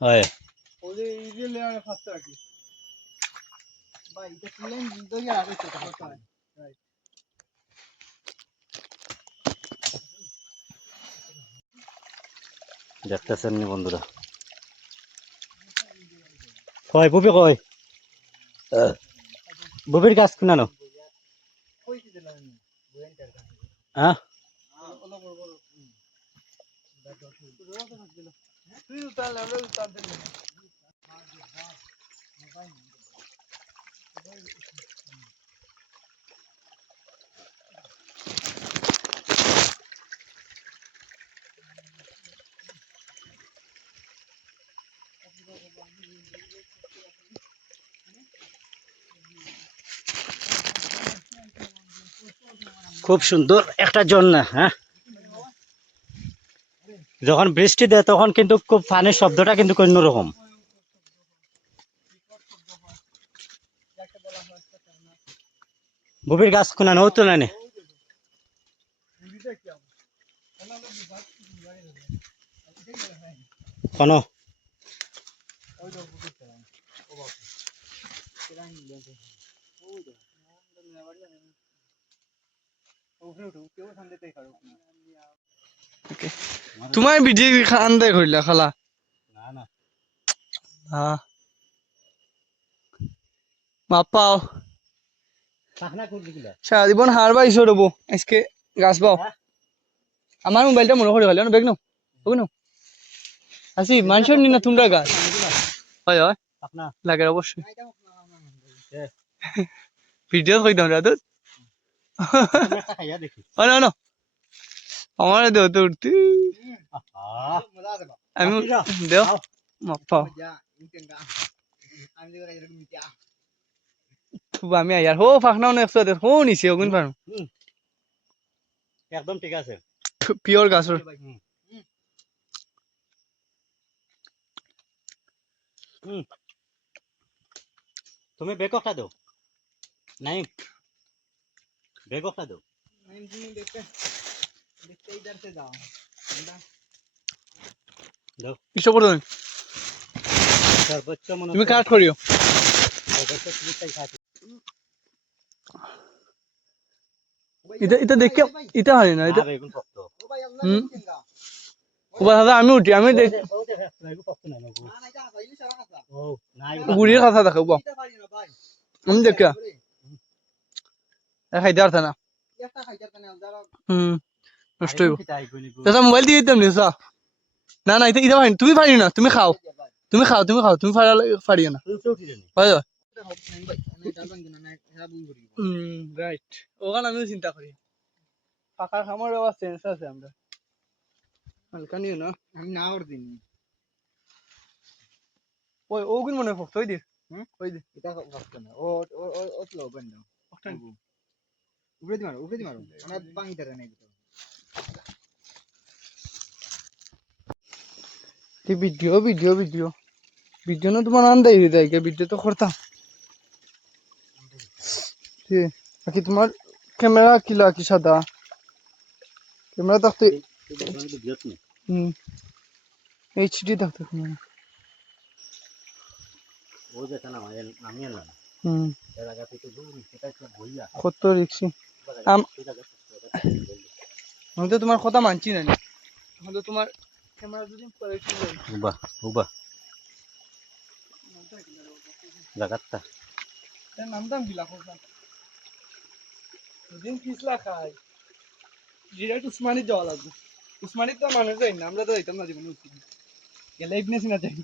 হয় ওরে এই যে লেয়ারে ফাস্ট রাখি ভাই এটা ক্লিন দইয়া আগে তো কথা রাইট দেখতেছেন নি বন্ধুরা কয় বুবি কয় বুবির গাছ কিনানো কই কি দিলাম বুয়েন্টার কাছে হ্যাঁ ওলা বড় বড় তুই উতাল আমরা উতাল দিল খুব সুন্দর একটা ঝর্ণা হ্যাঁ যখন বৃষ্টি দেয় তখন কিন্তু খুব পানির শব্দটা কিন্তু অন্যরকম বুবির গাছ কিনানো হতো না কোনো তোমার বিজি খান দে কইলা খালা না না হ্যাঁ বাপাও পাখনা করবি কিলা সারা জীবন হার বাইছো রবো আজকে গাছ বাও আমার মোবাইলটা মনে করে হলো না বেগ নাও বেগ নাও আসি মানুষের নি না তোমরা গাছ হয় হয় পাখনা লাগে অবশ্যই ভিডিও কই দাও রাত তোমরা খাইয়া দেখি না না আমার দেও তো উঠতি আমি দেও মাপাও আমি আয়ার হো ফাখনাও না একসাথে হো নিছে ওগুন পারো একদম ঠিক আছে পিওর গাছর তুমি বেকটা দাও নাই বেকটা দাও দাও কিসব করো সর্বোচ্চ মনে তুমি কাট করিও সর্বোচ্চ তুমি তাই খাচ্ছ এটা এটা দেখে এটা হয় না এটা বেগুন শক্ত হুম ওবা দাদা আমি উঠি আমি দেখ গুড়ির কথা দেখো বাও আমি দেখা খাইতে পারতা না নষ্ট হইব দাদা মোবাইল দিয়ে দিতাম নিসা না না এটা এটা পারি তুমি পারি না তুমি খাও তুমি খাও তুমি খাও তুমি পারিও না হয় রাইট ওখানে আমিও চিন্তা করি ফাঁকা খামার আবার সেন্স আছে আমরা হালকা নিও না আমি না ওর দিন ওই ওগুন মনে ফক্ত ওই দিস ওই দিস এটা ফক্ত না ও ও ও তো ওপেন দাও উপরে দি মারো আমরা পানি ধরে নাই কি ভিডিও ভিডিও ভিডিও ভিডিও না তোমার আন্দাই হয়ে যায় ভিডিও তো করতাম বাকি তোমার ক্যামেরা কিলা কি সাদা ক্যামেরা থাকতে এইচডি থাকতে কত রিক্সি আমি তো তোমার কথা মানছি না আমি তো তোমার ক্যামেরা যদি উবা উবা জাগাতটা নামদাম গিলা দিন পিছলা খাই ডিরেক্ট উসমানিত যাওয়া লাগবে উসমানিত তো মানুষ যাই না আমরা তো যাইতাম না জীবনে গেলে ইবনে সিনা যাই